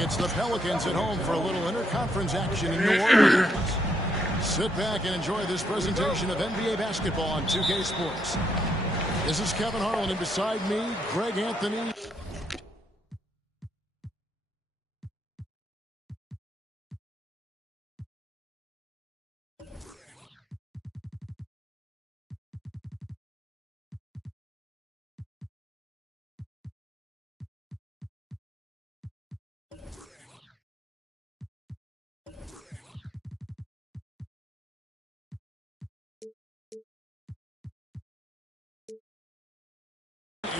It's the Pelicans at home for a little interconference action in New Orleans. Sit back and enjoy this presentation of NBA basketball on 2K Sports. This is Kevin Harlan, and beside me, Greg Anthony.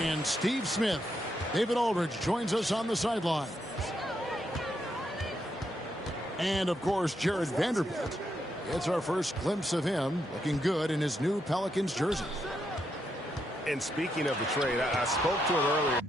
And Steve Smith. David Aldridge joins us on the sideline. And, of course, Jared Vanderbilt. It's our first glimpse of him looking good in his new Pelicans jersey. And speaking of the trade, I spoke to him earlier.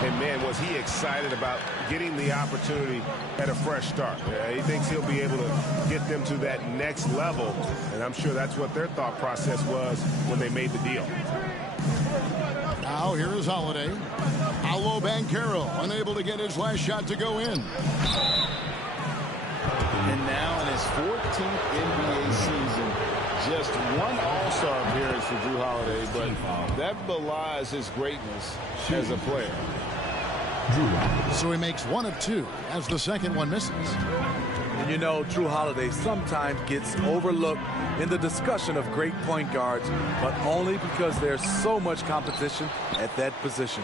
And, man, was he excited about getting the opportunity at a fresh start. He thinks he'll be able to get them to that next level, and I'm sure that's what their thought process was when they made the deal. Now here is Holiday. Paolo Banchero unable to get his last shot to go in. And now in his 14th NBA season, just one All-Star appearance for Jrue Holiday, but that belies his greatness as a player. So he makes one of two as the second one misses. And you know, Jrue Holiday sometimes gets overlooked in the discussion of great point guards, but only because there's so much competition at that position.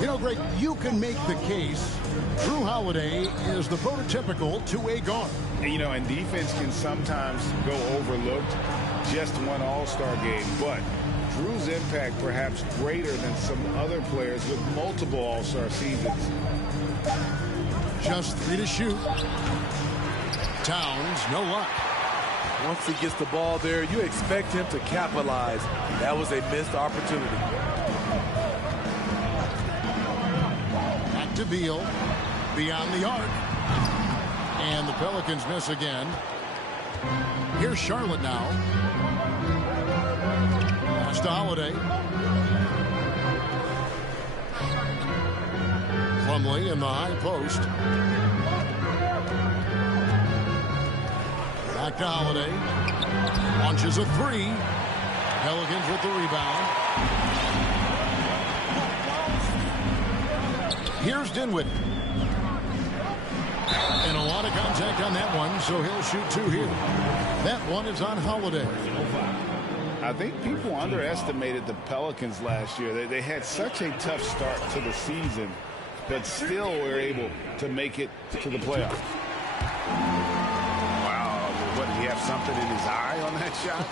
You know, Greg, you can make the case Jrue Holiday is the prototypical two-way guard. You know, and defense can sometimes go overlooked, just one All-Star game, but Jrue's impact perhaps greater than some other players with multiple All-Star seasons. Just 3 to shoot. Towns, no luck. Once he gets the ball there, you expect him to capitalize. That was a missed opportunity. Back to Beal. Beyond the arc. And the Pelicans miss again. Here's Charlotte now. Pass to Holiday. Plumlee in the high post. Back to Holiday. Launches a three. Pelicans with the rebound. Here's Dinwiddie. And a lot of contact on that one, so he'll shoot two here. That one is on Holiday. I think people underestimated the Pelicans last year. They had such a tough start to the season, but still were able to make it to the playoffs. Wow, what, did he have something in his eye on that shot?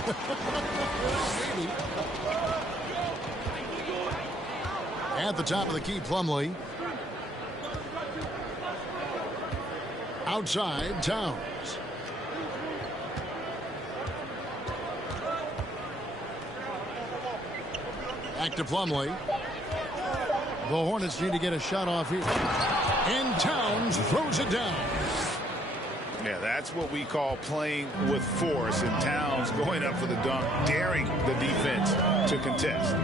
At the top of the key, Plumlee. Outside, Towns. Back to Plumlee. The Hornets need to get a shot off here. And Towns throws it down. Yeah, that's what we call playing with force. And Towns going up for the dunk, daring the defense to contest.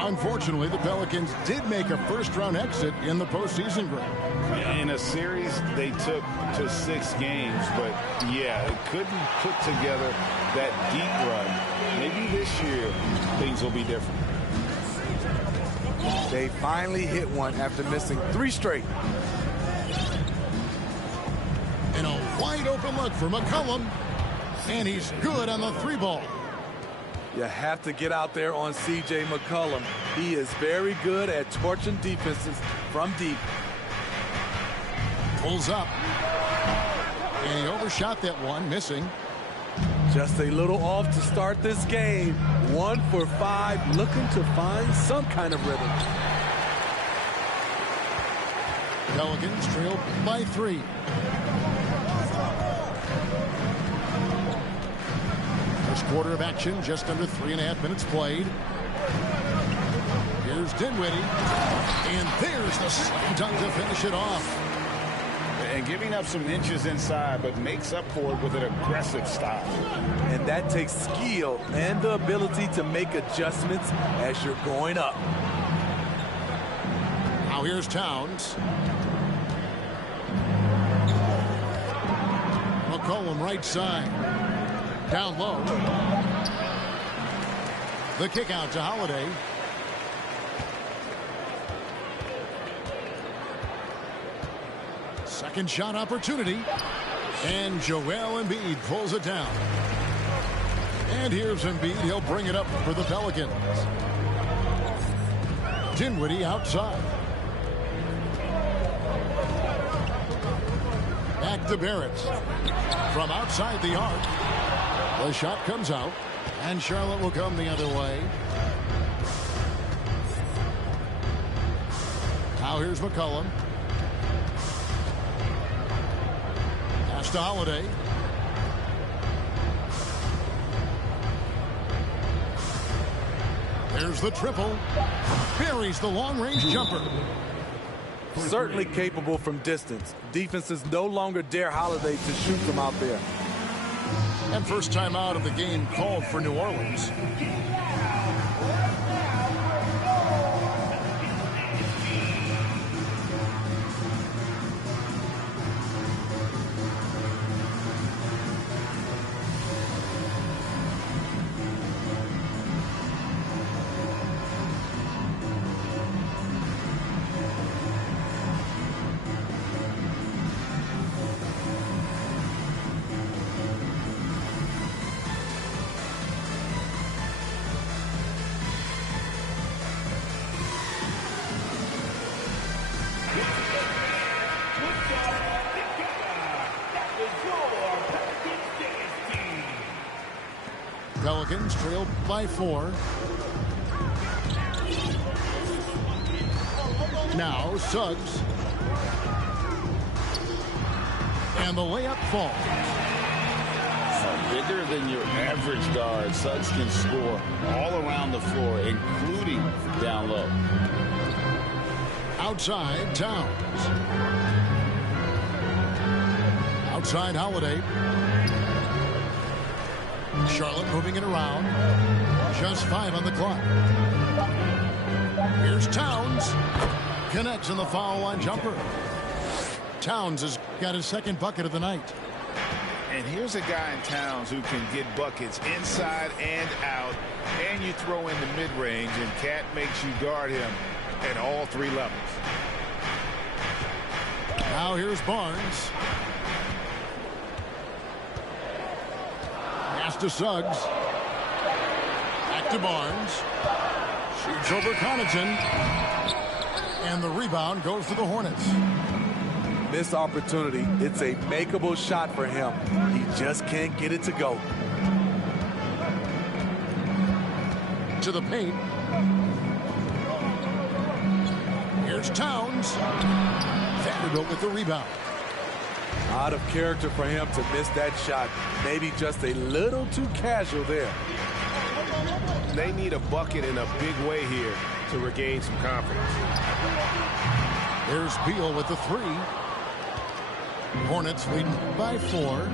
Unfortunately, the Pelicans did make a first-round exit in the postseason group. In a series they took to 6 games, but yeah, they couldn't put together that deep run. Maybe this year things will be different. They finally hit one after missing 3 straight. And a wide-open look for McCollum. And he's good on the 3-ball. You have to get out there on C.J. McCollum. He is very good at torching defenses from deep. Pulls up. And he overshot that one, missing. Just a little off to start this game. 1 for 5, looking to find some kind of rhythm. Pelicans trail by 3. First quarter of action, just under 3.5 minutes played. Here's Dinwiddie. And there's the slam dunk to finish it off. And giving up some inches inside, but makes up for it with an aggressive style. And that takes skill and the ability to make adjustments as you're going up. Now here's Towns. McCollum right side. Down low. The kick out to Holiday. Second shot opportunity. And Joel Embiid pulls it down. And here's Embiid. He'll bring it up for the Pelicans. Dinwiddie outside. Back to Barrett. From outside the arc. The shot comes out. And Charlotte will come the other way. Now here's McCollum. Pass to Holiday. There's the triple. Buries the long-range jumper. Certainly capable from distance. Defenses no longer dare Holiday to shoot from out there. And first time out of the game called for New Orleans. Pelicans trailed by 4. Now Suggs. And the layup falls. Bigger than your average guard, Suggs can score all around the floor, including down low. Outside, Towns. Outside, Holiday. Charlotte moving it around. Just 5 on the clock. Here's Towns. Connects on the foul line jumper. Towns has got his second bucket of the night. And here's a guy in Towns who can get buckets inside and out. And you throw in the mid-range, and Cat makes you guard him at all 3 levels. Now here's Barnes. Pass to Suggs. Back to Barnes. Shoots over Connaughton. And the rebound goes to the Hornets. Missed opportunity. It's a makeable shot for him. He just can't get it to go. To the paint. Here's Towns. Vanderbilt with the rebound. Out of character for him to miss that shot. Maybe just a little too casual there. They need a bucket in a big way here to regain some confidence. There's Beal with the three. Hornets leading by 4.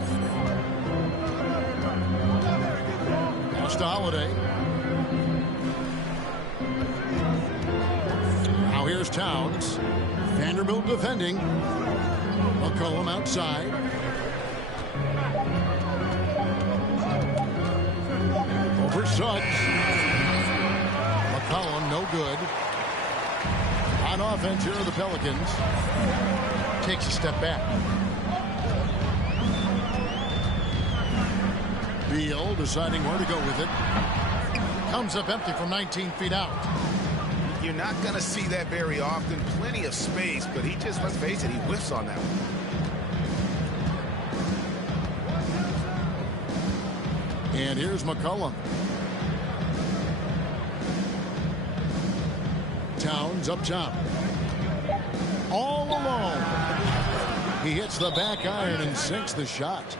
Pass to Holiday. Now here's Towns. Vanderbilt defending. McCollum outside. Over Suggs. McCollum no good. On offense here are the Pelicans. Takes a step back. Beal deciding where to go with it. Comes up empty from 19 feet out. You're not going to see that very often. Plenty of space, but he just, let's face it, he whiffs on that one. And here's McCollum. Towns up top. All alone. He hits the back iron and sinks the shot.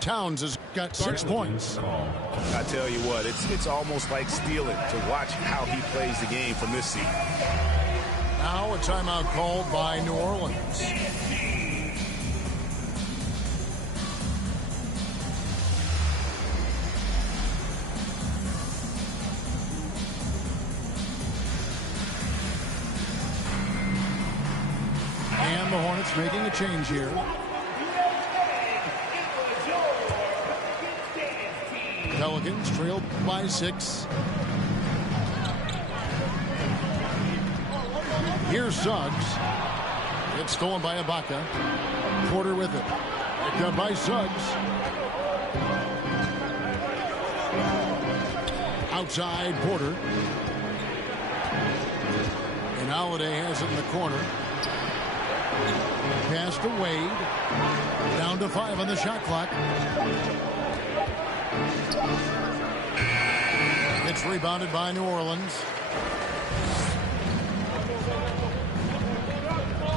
Towns has got 6 points. I tell you what, it's almost like stealing to watch how he plays the game from this seat. Now a timeout called by New Orleans. And the Hornets making a change here. Pelicans trailed by 6. Here's Suggs. It's stolen by Ibaka. Porter with it. Picked up by Suggs. Outside Porter. And Holiday has it in the corner. Pass to Wade. Down to 5 on the shot clock. It's rebounded by New Orleans.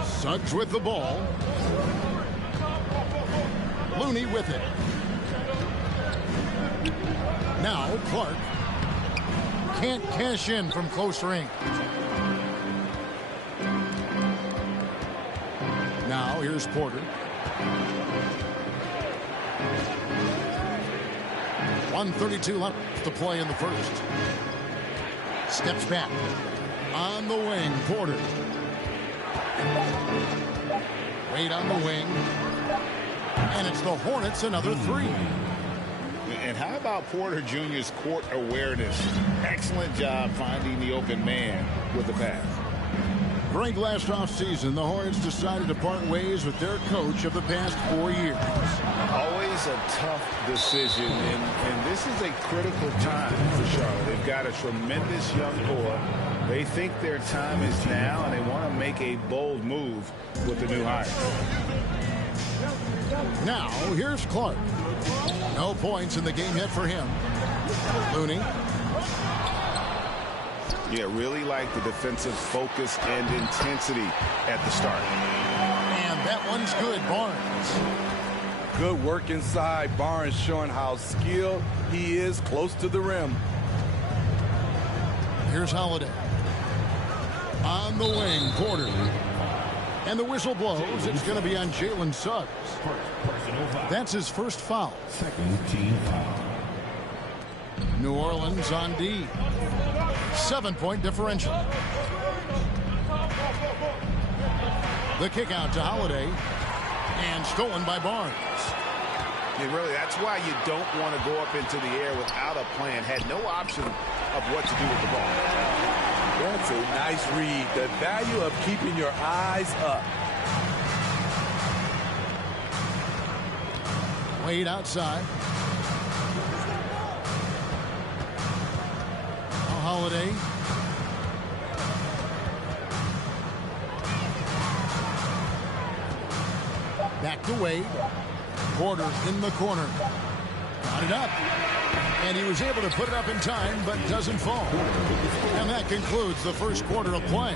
Suggs with the ball. Looney with it. Now Clark. Can't cash in from close range. Now here's Porter. 1:32 left to play in the first. Steps back. On the wing, Porter. Wade on the wing. And it's the Hornets, another 3. And how about Porter Jr.'s court awareness? Excellent job finding the open man with the pass. During last offseason, the Hornets decided to part ways with their coach of the past 4 years. Always a tough decision, and this is a critical time for Charlotte. They've got a tremendous young core. They think their time is now, and they want to make a bold move with the new hire. Now, here's Clark. No points in the game yet for him. Looney. Yeah, really like the defensive focus and intensity at the start. And that one's good, Barnes. Good work inside. Barnes showing how skilled he is close to the rim. Here's Holiday. On the wing, Porter. And the whistle blows. It's going to be on Jalen Suggs. That's his first foul. Second team foul. New Orleans on D. 7-point differential. The kick out to Holiday. And stolen by Barnes. And really, that's why you don't want to go up into the air without a plan. Had no option of what to do with the ball. That's a nice read. The value of keeping your eyes up. Wade outside. Holiday. Back to Wade. Porter in the corner. Got it up. And he was able to put it up in time, but doesn't fall. And that concludes the first quarter of play.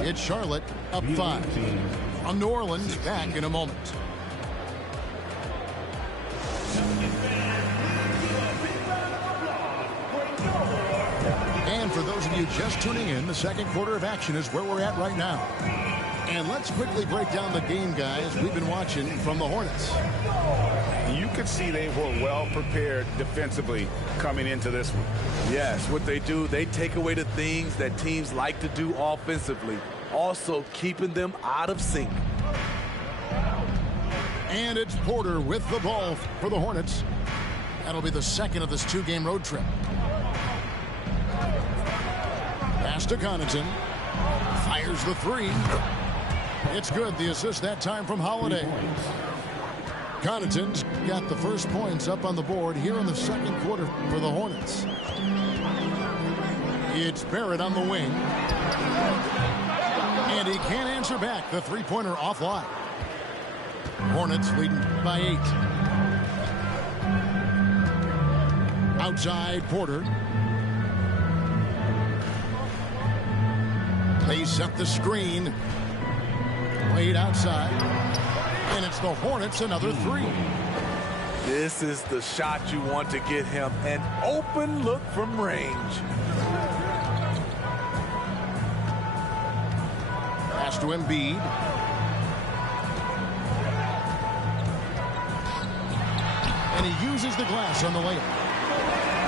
It's Charlotte up 5. On New Orleans, back in a moment. And for those of you just tuning in, the second quarter of action is where we're at right now. And let's quickly break down the game, guys, we've been watching from the Hornets. You could see they were well prepared defensively coming into this one. Yes, what they do, they take away the things that teams like to do offensively, also keeping them out of sync. And it's Porter with the ball for the Hornets. That'll be the second of this two-game road trip. Pass to Connaughton. Fires the three. It's good. The assist that time from Holiday. Connaughton's got the first points up on the board here in the second quarter for the Hornets. It's Barrett on the wing. And he can't answer back. The three-pointer offline. Hornets leading by 8. Outside Porter. They set the screen. Played outside. And it's the Hornets another three. This is the shot you want to get him. An open look from range. Pass to Embiid. And he uses the glass on the layup.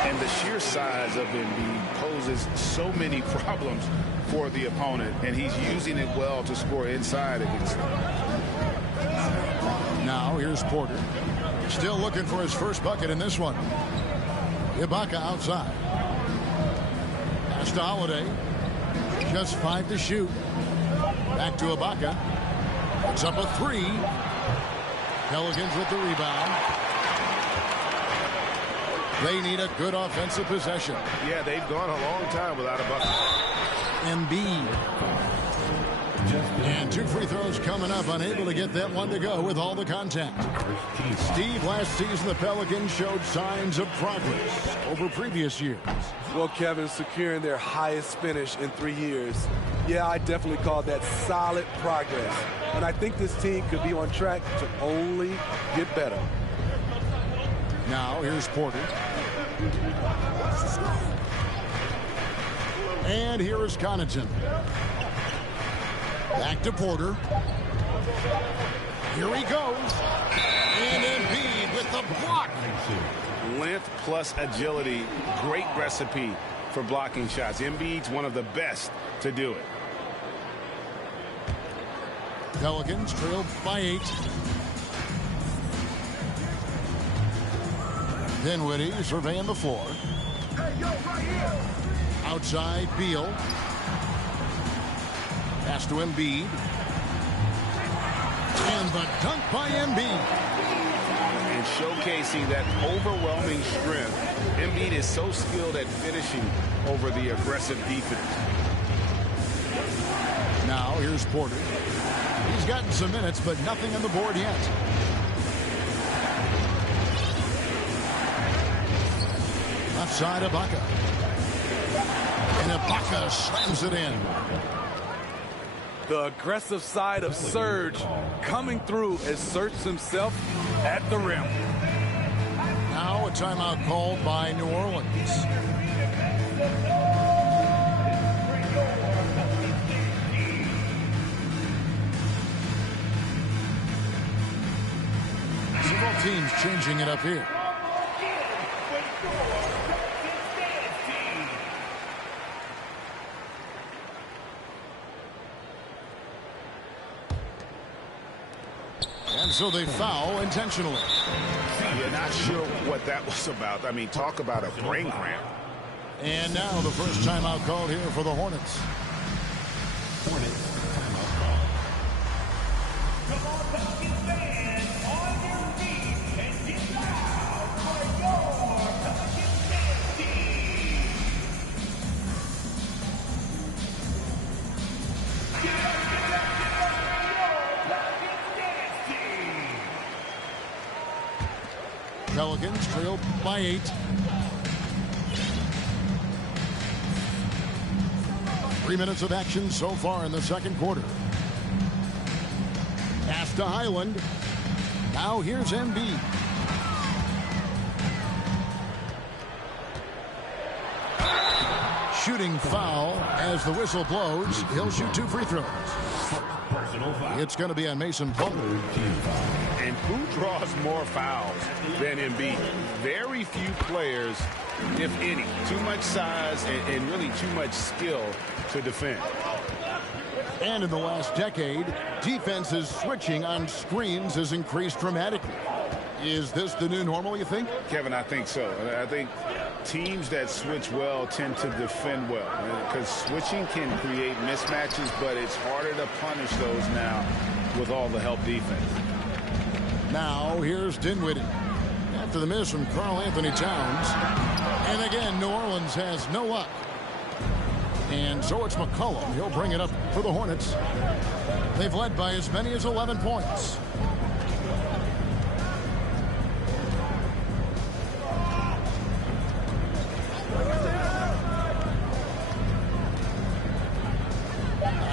And the sheer size of Embiid poses so many problems for the opponent, and he's using it well to score inside against them. Now here's Porter. Still looking for his first bucket in this one. Ibaka outside. Pass to Holiday. Just 5 to shoot. Back to Ibaka. It's up a 3. Pelicans with the rebound. They need a good offensive possession. Yeah, they've gone a long time without a bucket. Embiid. And 2 free throws coming up. Unable to get that one to go with all the contact. Steve, last season the Pelicans showed signs of progress over previous years. Well, Kevin, securing their highest finish in 3 years. Yeah, I definitely call that solid progress. And I think this team could be on track to only get better. Now here's Porter. And here is Connaughton. Back to Porter. Here he goes. And Embiid with the block. Length plus agility, great recipe for blocking shots. Embiid's one of the best to do it. Pelicans trailed by 8. Benvenuti surveying the floor. Outside Beal. Pass to Embiid. And the dunk by Embiid. And showcasing that overwhelming strength. Embiid is so skilled at finishing over the aggressive defense. Now here's Porter. He's gotten some minutes, but nothing on the board yet. Left side, Ibaka. And Ibaka slams it in. The aggressive side of Serge coming through as Serge himself at the rim. Now a timeout called by New Orleans. Several teams changing it up here. And so they foul intentionally. You're not sure what that was about. I mean, talk about a brain cramp. And now the first timeout called here for the Hornets. Hornets timeout call. Come on, Pelicans fans, on your feet and get loud for your Pelicans dance team. Get up for your Pelicans dance team. Pelicans trailed by 8. Three minutes of action so far in the second quarter. Pass to Highland. Now here's Embiid. shooting foul as the whistle blows. He'll shoot 2 free throws. It's going to be on Mason Plumlee. And who draws more fouls than Embiid? Very few players, if any. Too much size and really too much skill to defend. And in the last decade, defenses switching on screens has increased dramatically. Is this the new normal, you think? Kevin, I think so. I think teams that switch well tend to defend well, because switching can create mismatches, but it's harder to punish those now with all the help defense. Now here's Dinwiddie after the miss from Karl Anthony Towns. And again, New Orleans has no luck. And so it's McCollum. He'll bring it up for the Hornets. They've led by as many as 11 points.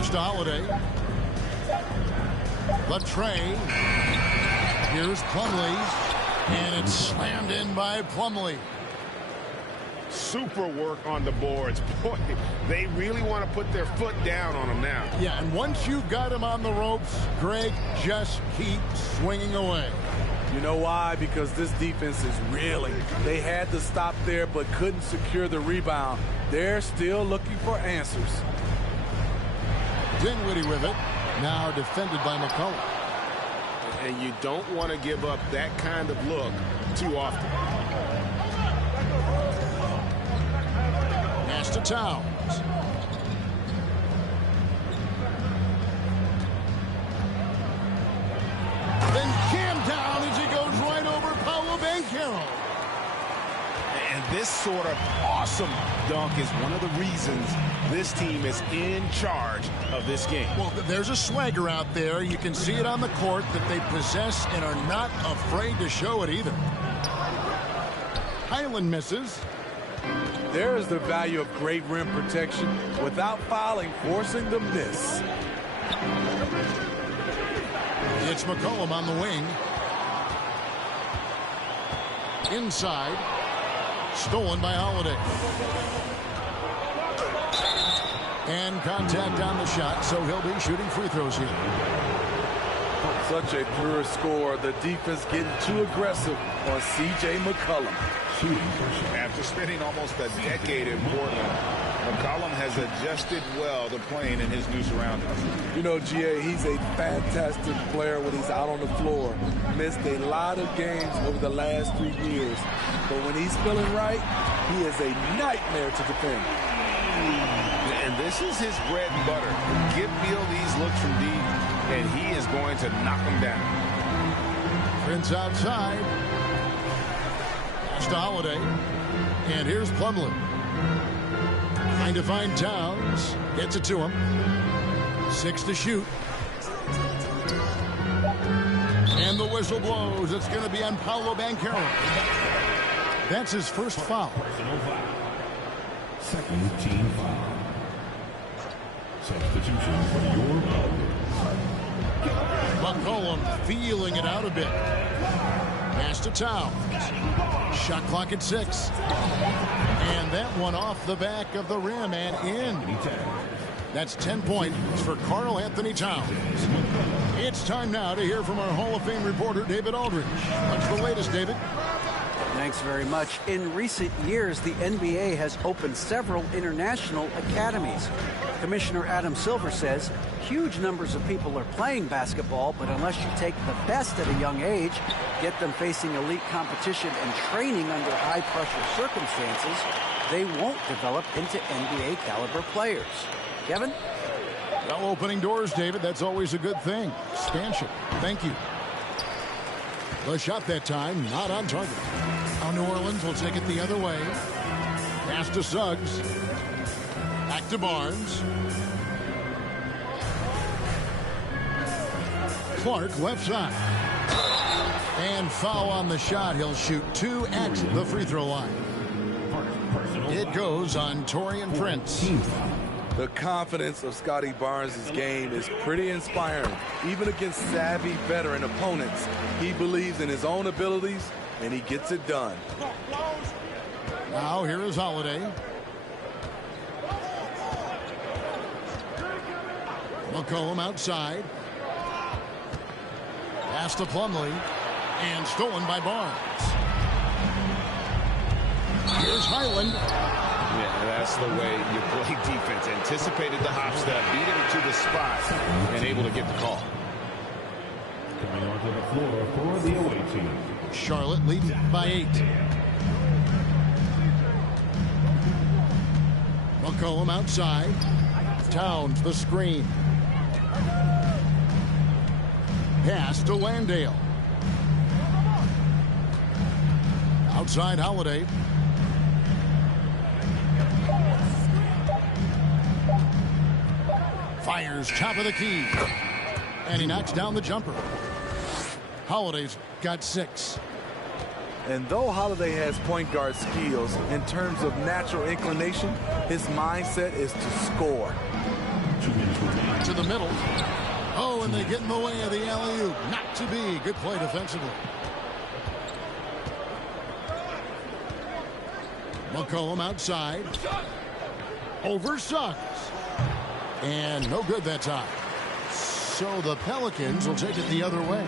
To Holiday. Latrey. Here's Plumlee. And it's slammed in by Plumlee. Super work on the boards. Boy, they really want to put their foot down on him now. Yeah, and once you've got him on the ropes, Greg, just keep swinging away. You know why? Because this defense is reeling. They had to stop there but couldn't secure the rebound. They're still looking for answers. Dinwiddie with it. Now defended by McCollum. And you don't want to give up that kind of look too often. Pass to Towns. Then jammed down as he goes right over Paolo Banchero. And this sort of awesome dunk is one of the reasons this team is in charge of this game. Well, there's a swagger out there. You can see it on the court that they possess and are not afraid to show it either. Highland misses. There is the value of great rim protection without fouling, forcing the miss. It's McCollum on the wing. Inside. Stolen by Holiday. And contact on the shot, so he'll be shooting free throws here. Such a pure score. The defense getting too aggressive on C.J. McCollum. After spending almost a decade in Portland, McCollum has adjusted well to playing in his new surroundings. You know, GA, he's a fantastic player when he's out on the floor. Missed a lot of games over the last 3 years. But when he's feeling right, he is a nightmare to defend. And this is his bread and butter. Give Beal these looks from deep, and he is going to knock them down. Prince outside. Pass to Holiday. And here's Plumlee. Trying to find Towns. Gets it to him. 6 to shoot. And the whistle blows. It's going to be on Paolo Banchero. That's his first foul. Second team foul. Substitution for your McCollum feeling it out a bit. Pass to Towns. Shot clock at 6. And that one off the back of the rim and in. That's 10 points for Karl Anthony Towns. It's time now to hear from our Hall of Fame reporter, David Aldridge. What's the latest, David? Thanks very much. In recent years, the NBA has opened several international academies. Commissioner Adam Silver says huge numbers of people are playing basketball, but unless you take the best at a young age, get them facing elite competition and training under high-pressure circumstances, they won't develop into NBA caliber players. Kevin? Well, opening doors, David, that's always a good thing. Expansion. Thank you. The shot that time, not on target. Now New Orleans will take it the other way. Pass to Suggs. Back to Barnes. Clark left side. And foul on the shot. He'll shoot 2 at the free throw line. It goes on Taurean Prince. The confidence of Scotty Barnes' game is pretty inspiring. Even against savvy veteran opponents, he believes in his own abilities, and he gets it done. Now here is Holiday. McCollum outside. Pass to Plumlee. And stolen by Barnes. Here's Highland. Yeah, that's the way you play defense. Anticipated the hop step, beat him to the spot, and able to get the call. Coming onto the floor for the away team. Charlotte leading by 8. McCollum outside. Towns the screen. Pass to Landale. Outside Holiday. Fires top of the key. And he knocks down the jumper. Holiday's got 6. And though Holiday has point guard skills, in terms of natural inclination, his mindset is to score. To the middle. Oh, and they get in the way of the alley-oop. Not to be. Good play defensively. McCollum outside. Over Suggs. And no good that time. So the Pelicans will take it the other way.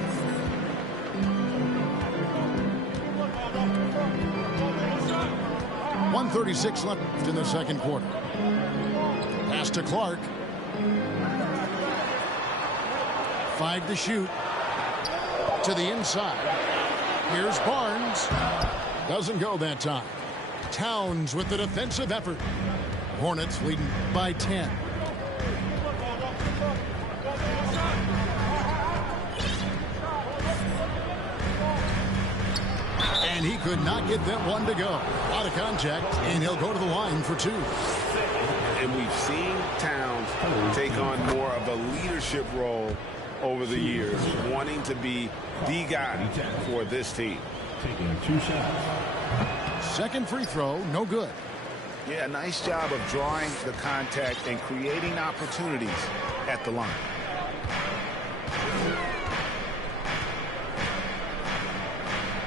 .136 left in the second quarter. Pass to Clark. 5 to shoot. To the inside. Here's Barnes. Doesn't go that time. Towns with the defensive effort. Hornets leading by 10. And he could not get that one to go. A lot of contact, and he'll go to the line for 2. And we've seen Towns take on more of a leadership role over the years, wanting to be the guy for this team. Taking 2 shots. Second free throw, no good. Yeah, nice job of drawing the contact and creating opportunities at the line.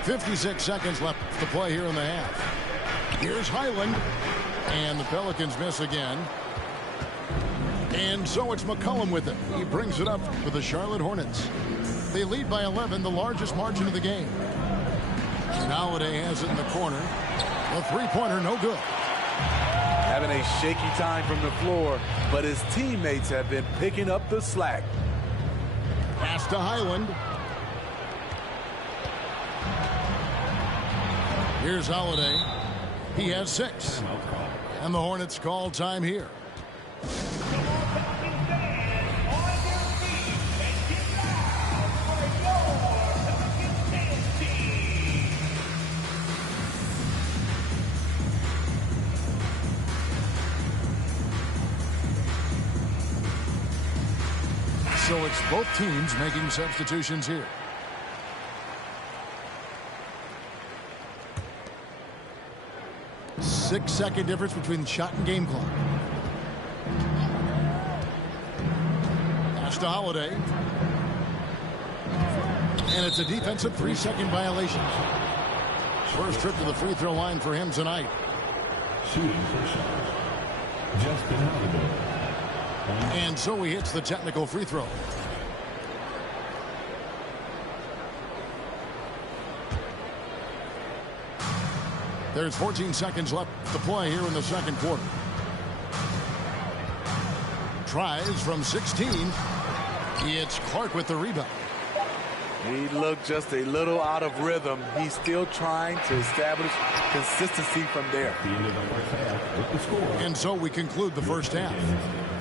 .56 seconds left to play here in the half. Here's Highland. And the Pelicans miss again. And so it's McCollum with it. He brings it up for the Charlotte Hornets. They lead by 11, the largest margin of the game. And Holiday has it in the corner. The three-pointer, no good. Having a shaky time from the floor, but his teammates have been picking up the slack. Pass to Highland. Here's Holiday. He has 6. And the Hornets call time here. So it's both teams making substitutions here. Six-second difference between shot and game clock. Pass to Holiday. And it's a defensive 3-second violation. First trip to the free throw line for him tonight. Shooting for shot. Justin Holiday. And so he hits the technical free throw. There's 14 seconds left to play here in the second quarter. Tries from 16. It's Clark with the rebound. He looked just a little out of rhythm. He's still trying to establish consistency from there. The end of the first half with the score. And so we conclude the first half.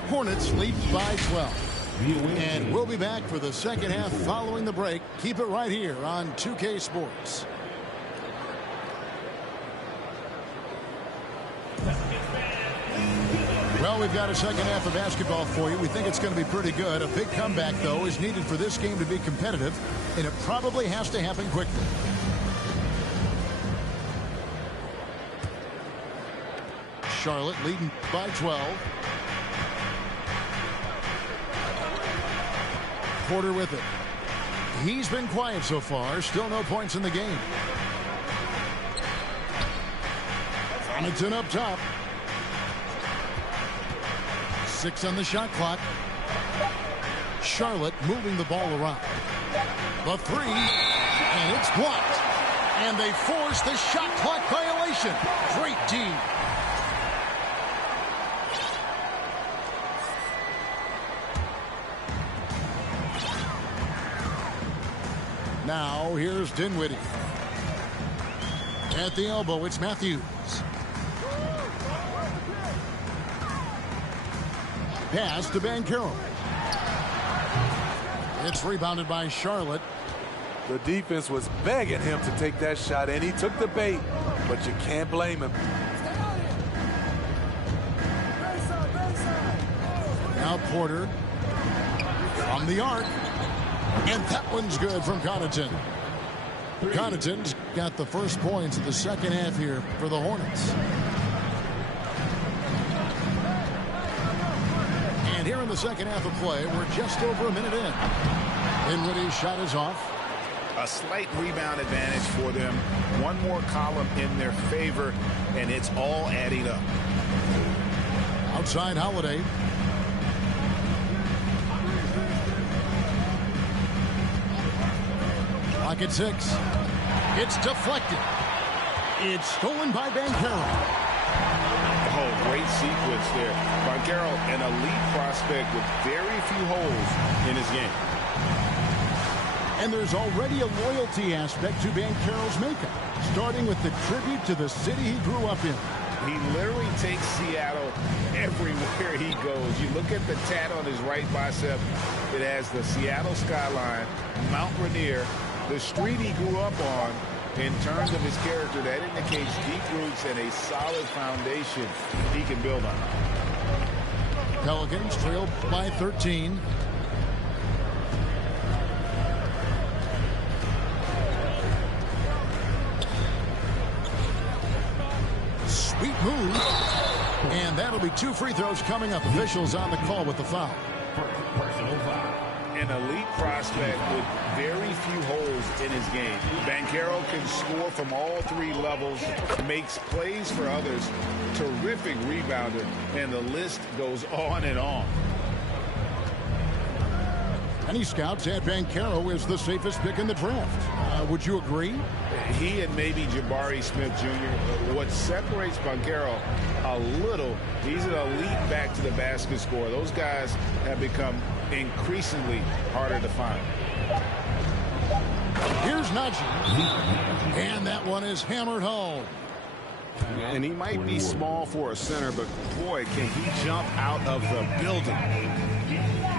Hornets lead by 12. And we'll be back for the second half following the break. Keep it right here on 2K Sports. Well, we've got a second half of basketball for you. We think it's going to be pretty good. A big comeback, though, is needed for this game to be competitive, and it probably has to happen quickly. Charlotte leading by 12. Porter with it. He's been quiet so far. Still no points in the game. Hamilton up top. 6 on the shot clock. Charlotte moving the ball around. The three, and it's blocked. And they force the shot clock violation. Great D. Now here's Dinwiddie. At the elbow, it's Matthews. Pass to Banchero. It's rebounded by Charlotte. The defense was begging him to take that shot, and he took the bait, but you can't blame him. Now Porter from the arc. And that one's good from Connaughton. Connaughton's got the first points of the second half here for the Hornets. And here in the second half of play, we're just over a minute in. Dinwiddie's shot is off. A slight rebound advantage for them. One more column in their favor, and it's all adding up. Outside Holiday. Clock at 6. It's deflected. It's stolen by Banchero. Oh, great sequence there. Banchero, an elite prospect with very few holes in his game. And there's already a loyalty aspect to Banchero's makeup, starting with the tribute to the city he grew up in. He literally takes Seattle everywhere he goes. You look at the tat on his right bicep. It has the Seattle skyline, Mount Rainier, the street he grew up on. In terms of his character, that indicates deep roots and a solid foundation he can build on. Pelicans trail by 13. Sweet move. And that'll be 2 free throws coming up. Officials on the call with the foul. Personal foul. An elite prospect with very few holes in his game. Banchero can score from all 3 levels, makes plays for others, terrific rebounder, and the list goes on and on. Many scouts had Banchero as the safest pick in the draft. Would you agree? He and maybe Jabari Smith Jr. What separates Banchero a little, he's an elite back to the basket scorer. Those guys have become increasingly harder to find. Here's Najee. And that one is hammered home. And he might be small for a center, but boy, can he jump out of the building.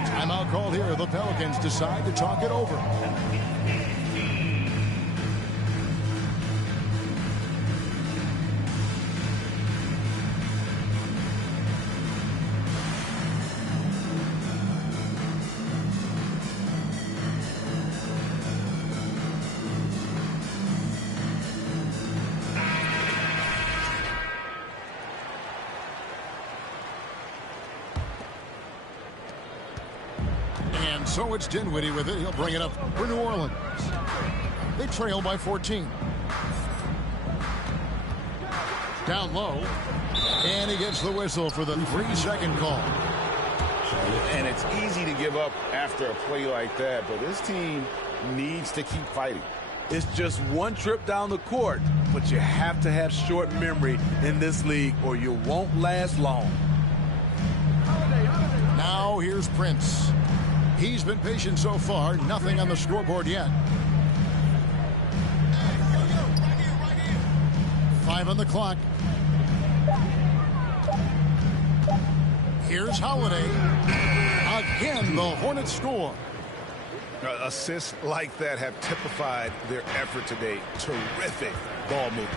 Timeout called here. The Pelicans decide to talk it over. So it's Dinwiddie with it. He'll bring it up for New Orleans. They trail by 14. Down low. And he gets the whistle for the 3-second call. And it's easy to give up after a play like that, but this team needs to keep fighting. It's just one trip down the court, but you have to have short memory in this league or you won't last long. Now here's Prince. He's been patient so far. Nothing on the scoreboard yet. 5 on the clock. Here's Holiday. Again, the Hornets score. Assists like that have typified their effort today. Terrific ball movement.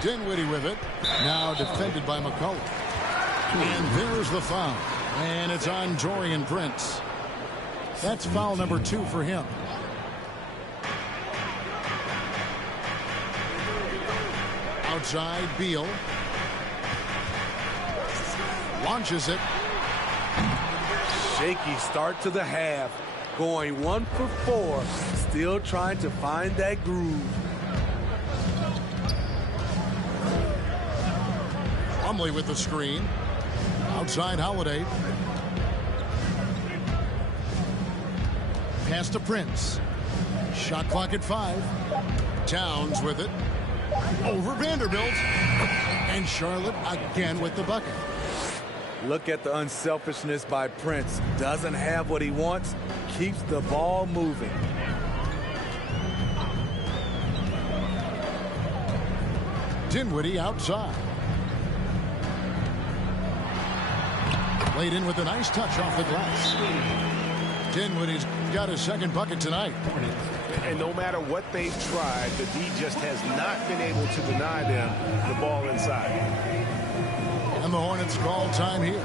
Dinwiddie with it. Now defended by McCullough. And there's the foul. And it's on Taurean Prince. That's foul number 2 for him. Outside, Beal. Launches it. Shaky start to the half. Going 1 for 4. Still trying to find that groove. Plumlee with the screen. Outside Holiday. Pass to Prince. Shot clock at 5. Towns with it. Over Vanderbilt. And Charlotte again with the bucket. Look at the unselfishness by Prince. Doesn't have what he wants. Keeps the ball moving. Dinwiddie outside. Laid in with a nice touch off the glass. Dinwiddie's got his second bucket tonight. And no matter what they've tried, the D just has not been able to deny them the ball inside. And the Hornets call time here.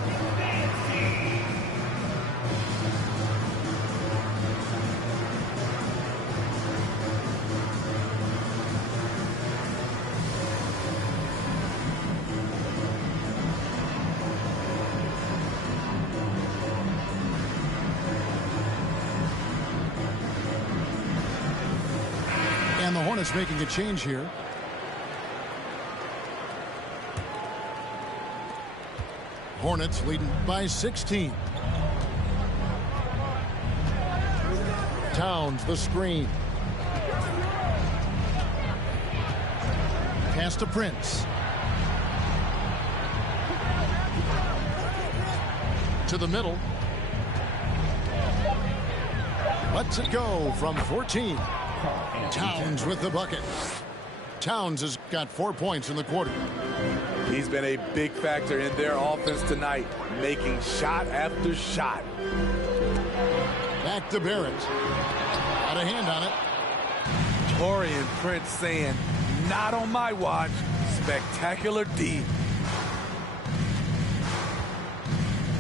And the Hornets making a change here. Hornets leading by 16. Towns the screen. Pass to Prince. To the middle. Lets it go from 14. Towns with the bucket. Towns has got 4 points in the quarter. He's been a big factor in their offense tonight, making shot after shot. Back to Barrett. Got a hand on it. Torian Prince saying, not on my watch. Spectacular D.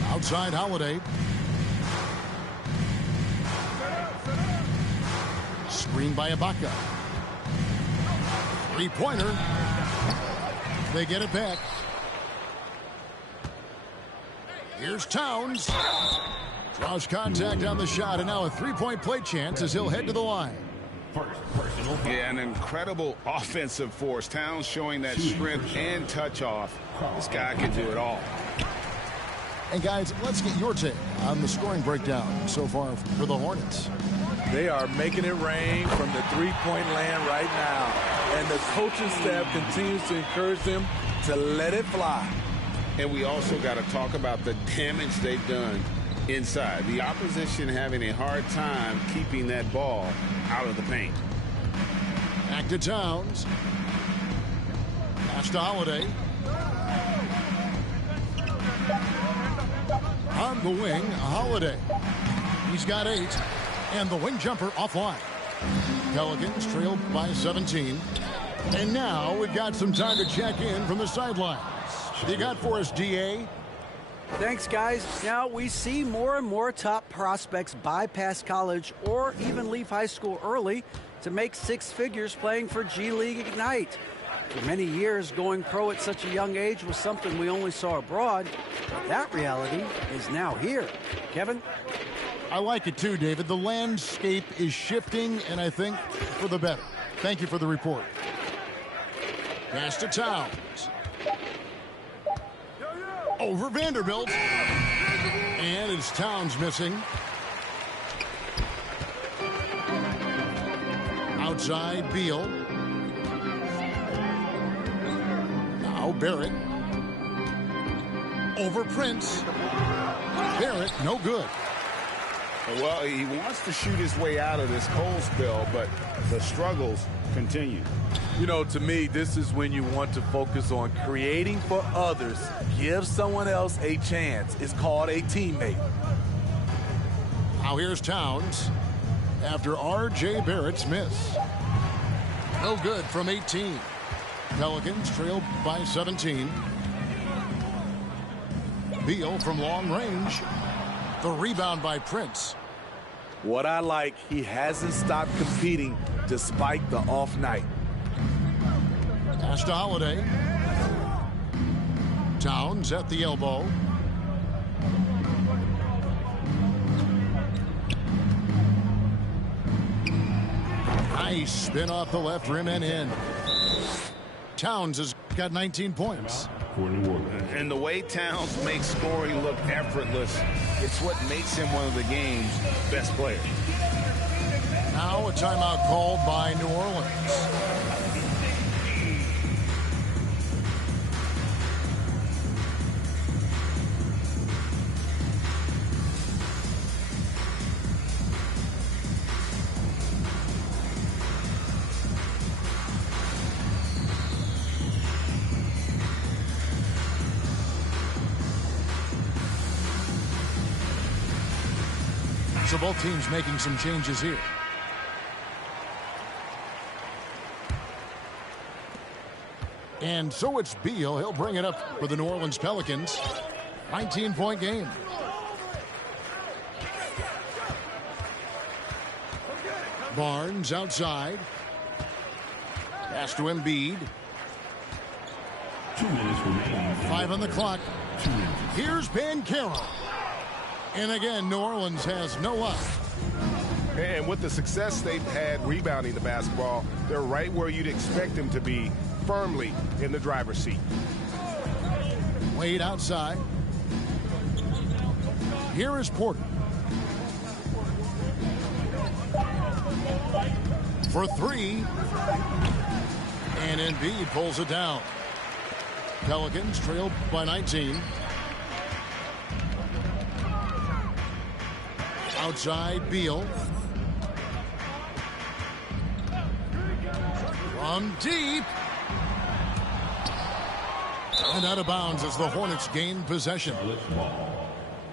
Outside Holiday. Screen by Ibaka. Three-pointer. They get it back. Here's Towns. Draws contact on the shot, and now a three-point play chance as he'll head to the line. Yeah, an incredible offensive force. Towns showing that strength and touch off. This guy can do it all. And guys, let's get your take on the scoring breakdown so far for the Hornets. They are making it rain from the three-point land right now. And the coaching staff continues to encourage them to let it fly. And we also got to talk about the damage they've done inside. The opposition having a hard time keeping that ball out of the paint. Back to Towns. Pass to Holiday. On the wing, Holiday. He's got 8. And the wing jumper offline. Pelicans trailed by 17. And now we've got some time to check in from the sidelines. You got for us, DA? Thanks, guys. Now we see more and more top prospects bypass college or even leave high school early to make 6 figures playing for G League Ignite. For many years, going pro at such a young age was something we only saw abroad. But that reality is now here. Kevin? I like it too, David. The landscape is shifting, and I think for the better. Thank you for the report. Pass to Towns. Over Vanderbilt. And it's Towns missing. Outside, Beal. Now Barrett. Over Prince. Barrett, no good. Well, he wants to shoot his way out of this cold spell, but the struggles continue. You know, to me, this is when you want to focus on creating for others. Give someone else a chance. It's called a teammate. Now here's Towns after R.J. Barrett's miss. No good from 18. Pelicans trailed by 17. Beal from long range. The rebound by Prince. What I like, he hasn't stopped competing despite the off night. Pass to Holiday. Towns at the elbow. Nice spin off the left rim and in. Towns has got 19 points. And the way Towns makes scoring look effortless, it's what makes him one of the game's best players. Now a timeout called by New Orleans. So both teams making some changes here. And so it's Beal. He'll bring it up for the New Orleans Pelicans. 19-point game. Barnes outside. Pass to Embiid. 2 minutes remaining. 5 on the clock. Here's Banchero. And again, New Orleans has no luck. And with the success they've had rebounding the basketball, they're right where you'd expect them to be, firmly in the driver's seat. Wade outside. Here is Porter. For 3. And Embiid pulls it down. Pelicans trail by 19. Outside, Beal. From deep. And out of bounds as the Hornets gain possession.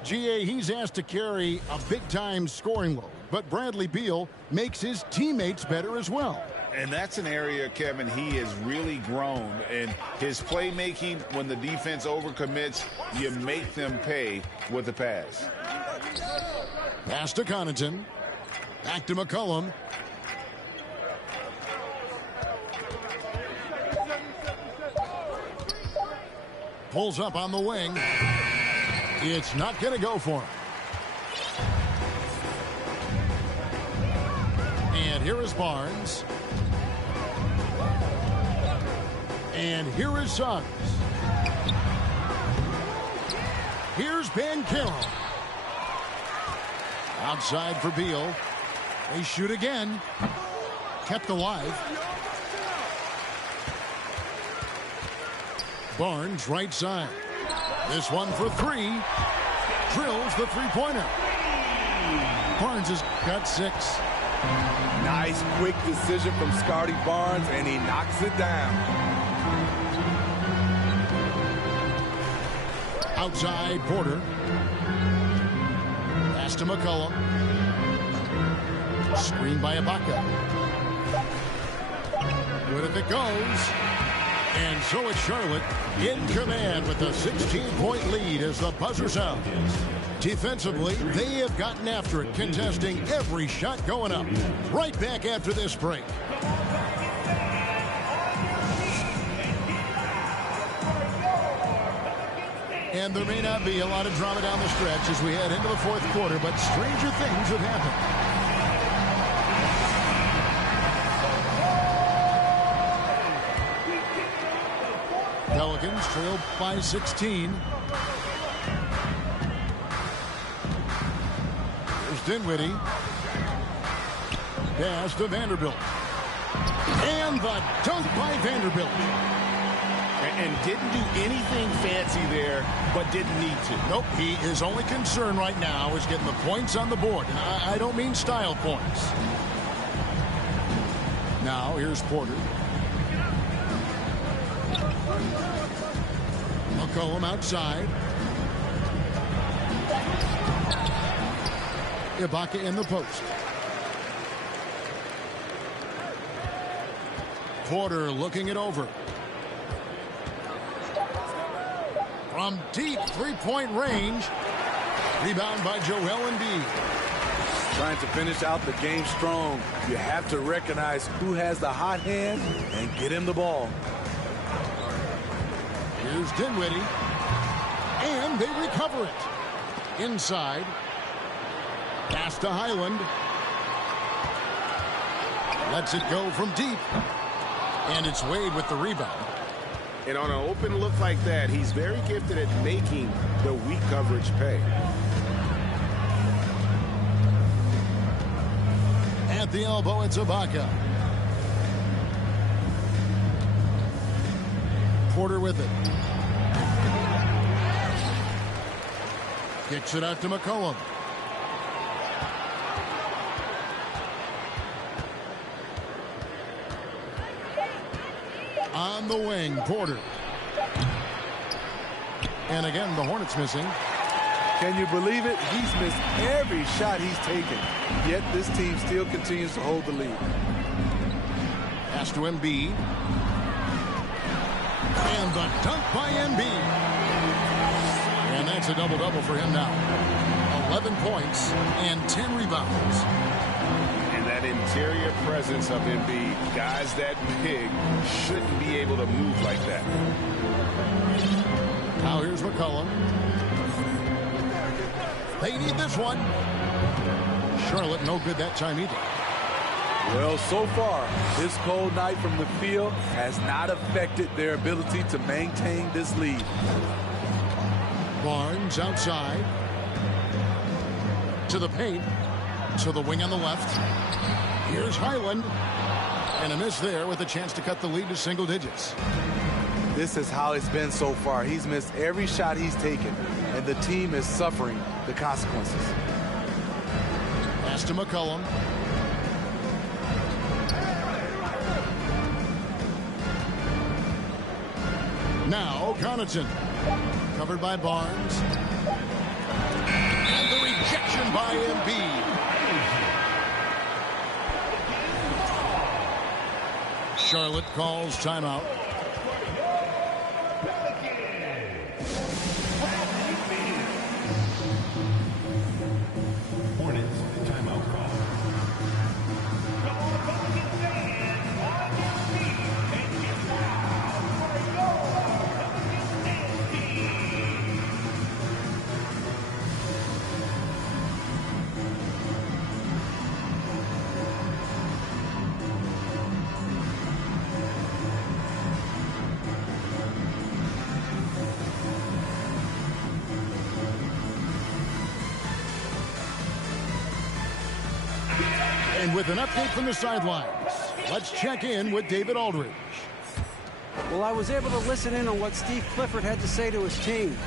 GA, he's asked to carry a big-time scoring load, but Bradley Beal makes his teammates better as well. And that's an area, Kevin, he has really grown. And his playmaking, when the defense overcommits, you make them pay with the pass. Pass to Connaughton. Back to McCollum. Pulls up on the wing. It's not going to go for him. And here is Barnes. And here is Suggs. Here's Banchero. Outside for Beal. They shoot again. Kept alive. Barnes right side. This one for 3. Drills the three-pointer. Barnes has got 6. Nice quick decision from Scotty Barnes, and he knocks it down. Outside Porter. Pass to McCollum. Screen by Ibaka. Good if it goes. And so it's Charlotte in command with a 16-point lead as the buzzer sounds. Defensively, they have gotten after it, contesting every shot going up. Right back after this break. And there may not be a lot of drama down the stretch as we head into the fourth quarter, but stranger things have happened. Pelicans trail by 16. There's Dinwiddie. Pass to Vanderbilt. And the dunk by Vanderbilt. And didn't do anything fancy there, but didn't need to. Nope, his only concern right now is getting the points on the board. And I don't mean style points. Now, here's Porter. McCollum outside. Ibaka in the post. Porter looking it over. From deep three-point range. Rebound by Joel Embiid. Trying to finish out the game strong. You have to recognize who has the hot hand and get him the ball. Here's Dinwiddie. And they recover it. Inside. Pass to Highland. Lets it go from deep. And it's Wade with the rebound. And on an open look like that, he's very gifted at making the weak coverage pay. At the elbow. It's Ibaka. Porter with it. Kicks it out to McCollum. On the wing, Porter. And again, the Hornets missing. Can you believe it? He's missed every shot he's taken. Yet this team still continues to hold the lead. Pass to Embiid. And the dunk by Embiid. And that's a double-double for him now. 11 points and 10 rebounds. And that interior presence of Embiid, guys that big, shouldn't be able to move like that. Now here's McCollum. They need this one. Charlotte no good that time either. Well, so far, this cold night from the field has not affected their ability to maintain this lead. Barnes outside. To the paint. To the wing on the left. Here's Highland. And a miss there with a chance to cut the lead to single digits. This is how it's been so far. He's missed every shot he's taken, and the team is suffering the consequences. Pass to McCollum. Now Connaughton. Covered by Barnes. And the rejection by Embiid. Charlotte calls timeout. Hornets timeout call. Come on, Pelicans fans, on your feet and get loud for your Pelicans dinasty. And with an update from the sidelines, let's check in with David Aldridge. Well, I was able to listen in on what Steve Clifford had to say to his team.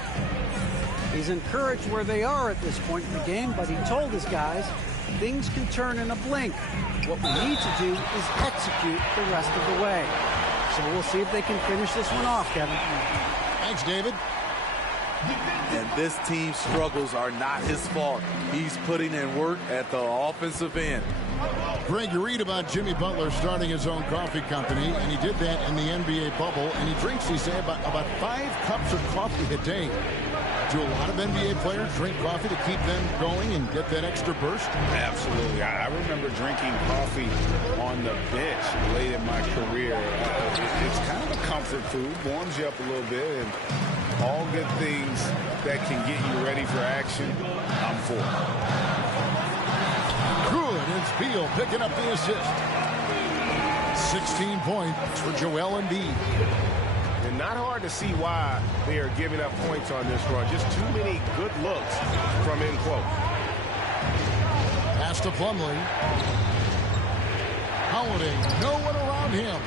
He's encouraged where they are at this point in the game, but he told his guys things can turn in a blink. What we need to do is execute the rest of the way. So we'll see if they can finish this one off, Kevin. Thanks, David. And this team's struggles are not his fault. He's putting in work at the offensive end. Greg, you read about Jimmy Butler starting his own coffee company, and he did that in the NBA bubble, and he drinks, he said, about 5 cups of coffee a day. Do a lot of NBA players drink coffee to keep them going and get that extra burst? Absolutely. I remember drinking coffee on the bench late in my career. It's kind of a comfort food, warms you up a little bit, and all good things that can get you ready for action, I'm for. Good. It's Beal picking up the assist. 16 points for Joel Embiid. And not hard to see why they are giving up points on this run. Just too many good looks from in quote. Pass to Plumlee. Holiday, no one around him.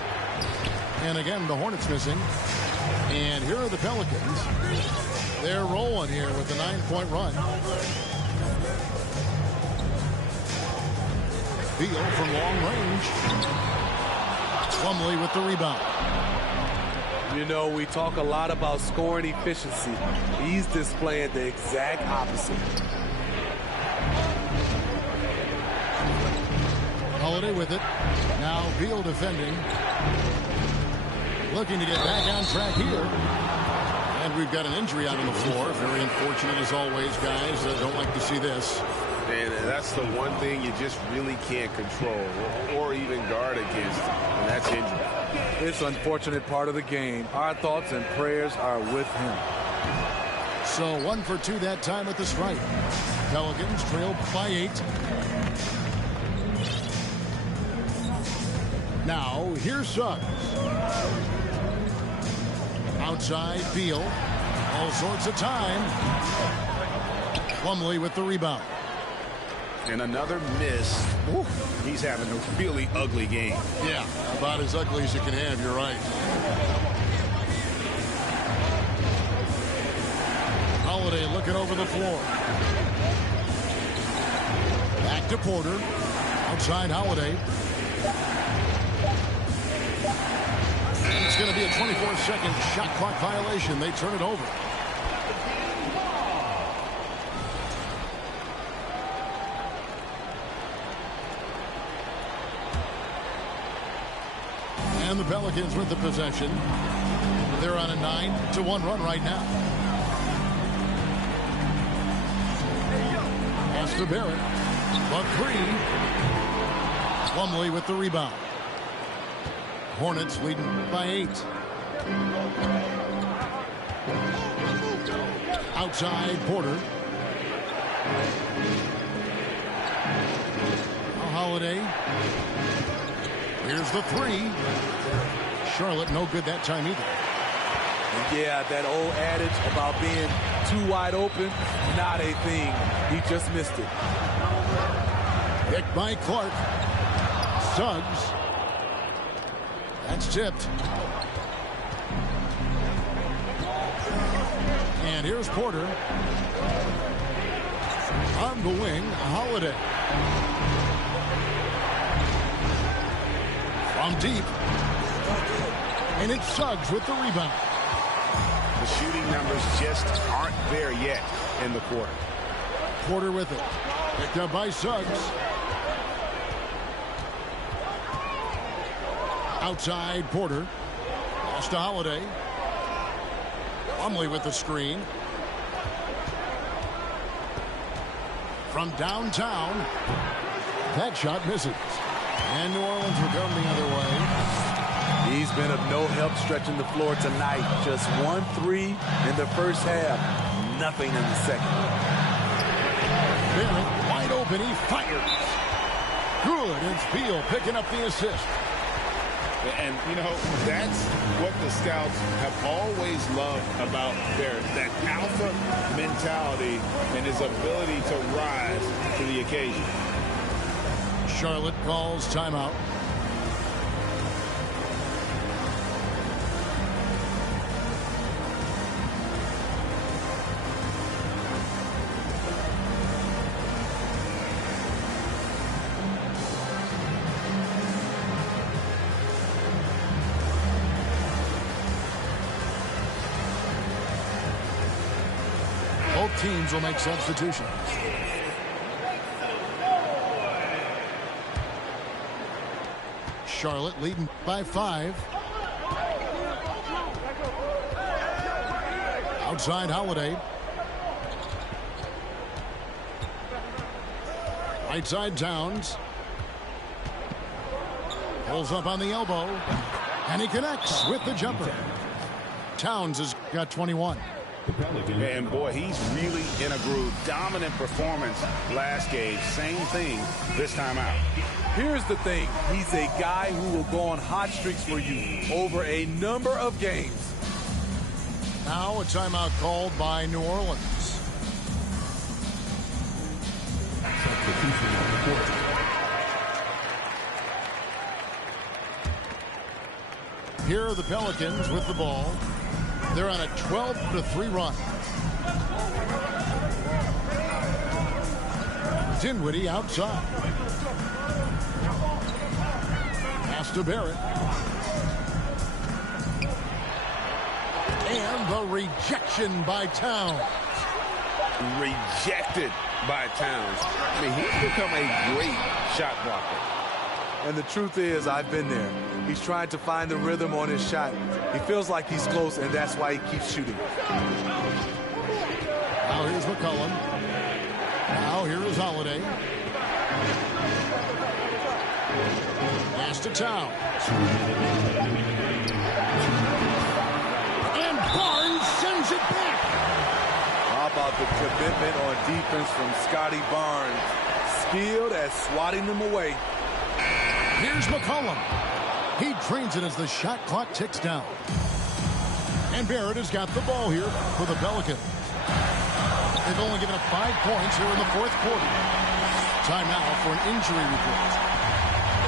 And again, the Hornets missing. And here are the Pelicans. They're rolling here with a 9-point run. Beal from long range. Plumlee with the rebound. You know, we talk a lot about scoring efficiency. He's displaying the exact opposite. Holiday with it. Now Beal defending. Looking to get back on track here. And we've got an injury out on the floor. Very unfortunate as always, guys. Don't like to see this. And that's the one thing you just really can't control or even guard against, and that's injury. It's an unfortunate part of the game. Our thoughts and prayers are with him. So 1 for 2 that time at the stripe. Pelicans trailed by 8. Now, here's Suggs. Outside, Beal. All sorts of time. Plumlee with the rebound. And another miss. Woo, he's having a really ugly game. Yeah, about as ugly as you can have. You're right. Holiday looking over the floor. Back to Porter. Outside Holiday. And it's going to be a 24-second shot clock violation. They turn it over. And the Pelicans with the possession. They're on a 9-1 run right now. Pass to Barrett. The three. Plumlee with the rebound. Hornets leading by 8. Outside Porter. Holiday. Here's the three. Charlotte no good that time either. And yeah, that old adage about being too wide open, not a thing. He just missed it. Picked by Clark. Suggs. That's tipped. And here's Porter. On the wing, Holiday. From deep. And it's Suggs with the rebound. The shooting numbers just aren't there yet in the quarter. Porter with it. Picked up by Suggs. Outside Porter. Pass to Holiday. Plumlee with the screen. From downtown. That shot misses. And New Orleans will come the other way. He's been of no help stretching the floor tonight. Just 1 3 in the first half. Nothing in the second. Barrett wide open. He fires. Good. It's Beal picking up the assist. And, you know, that's what the scouts have always loved about Barrett, that alpha mentality and his ability to rise to the occasion. Charlotte calls timeout. Both teams will make substitutions. Charlotte leading by 5. Outside Holiday. Right side Towns. Pulls up on the elbow. And he connects with the jumper. Towns has got 21. And boy, he's really in a groove. Dominant performance last game. Same thing this time out. Here's the thing. He's a guy who will go on hot streaks for you over a number of games. Now a timeout called by New Orleans. Here are the Pelicans with the ball. They're on a 12-3 run. Dinwiddie outside. Pass to Barrett. And the rejection by Towns. Rejected by Towns. I mean, he's become a great shot blocker. And the truth is, I've been there. He's trying to find the rhythm on his shot. He feels like he's close, and that's why he keeps shooting. Now here's McCollum. Now here is Holiday. Pass to Towns. And Barnes sends it back. How about the commitment on defense from Scotty Barnes? Skilled at swatting them away. Here's McCollum. He drains it as the shot clock ticks down. And Barrett has got the ball here for the Pelicans. They've only given up 5 points here in the fourth quarter. Timeout for an injury report.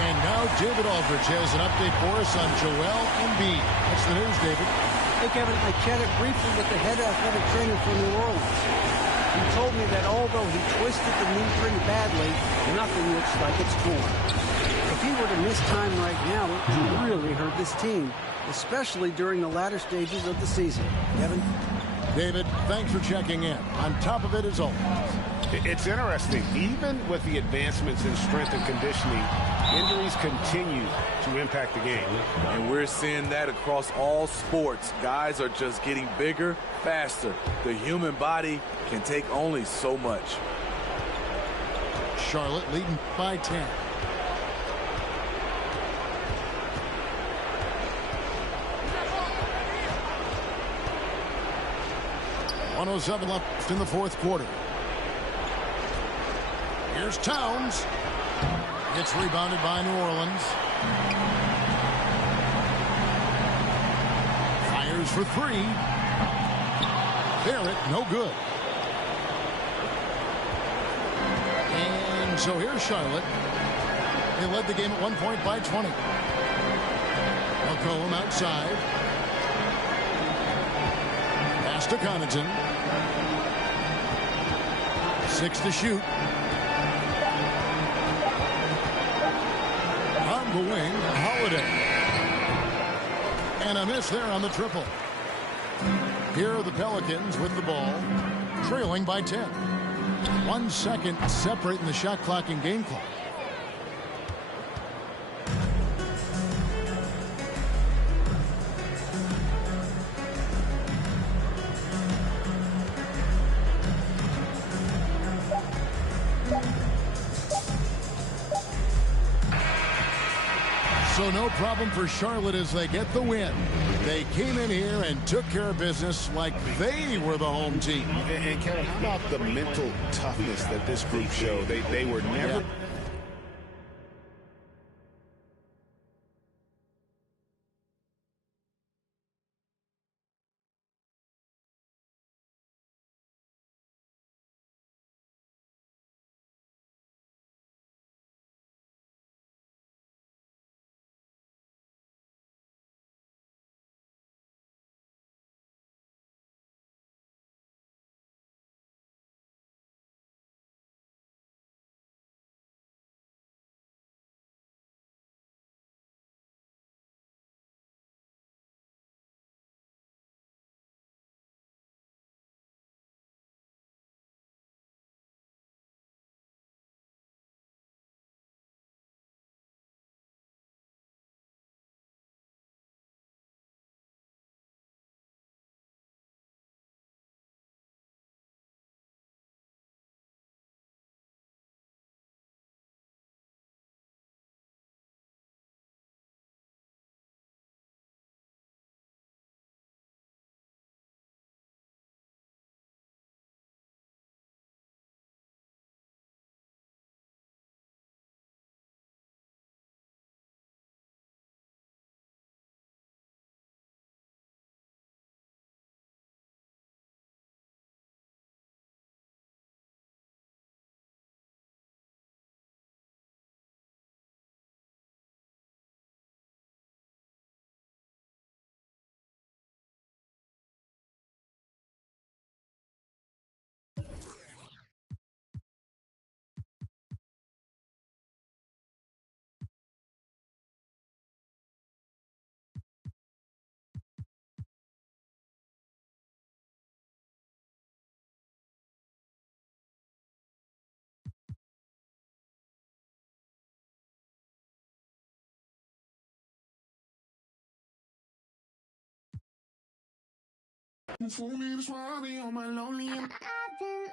And now David Aldridge has an update for us on Joel Embiid. That's the news, David. Hey, Kevin, I chatted briefly with the head athletic trainer for New Orleans. He told me that although he twisted the knee pretty badly, nothing looks like it's torn. If he were to miss time right now, it would really hurt this team, especially during the latter stages of the season. Kevin? David, thanks for checking in. On top of it as always. It's interesting. Even with the advancements in strength and conditioning, injuries continue to impact the game. And we're seeing that across all sports. Guys are just getting bigger, faster. The human body can take only so much. Charlotte leading by 10. .107 left in the fourth quarter. Here's Towns. It's rebounded by New Orleans. Fires for three. Barrett, no good. And so here's Charlotte. They led the game at 1 point by 20. McCollum outside. Pass to Connaughton. 6 to shoot. On the wing, Holiday. And a miss there on the triple. Here are the Pelicans with the ball, trailing by 10. 1 second separating the shot clock and game clock. So no problem for Charlotte as they get the win. They came in here and took care of business like they were the home team. And Kevin, how about the mental toughness that this group showed? They were never... Yeah. For me to swallow on my lonely. I've been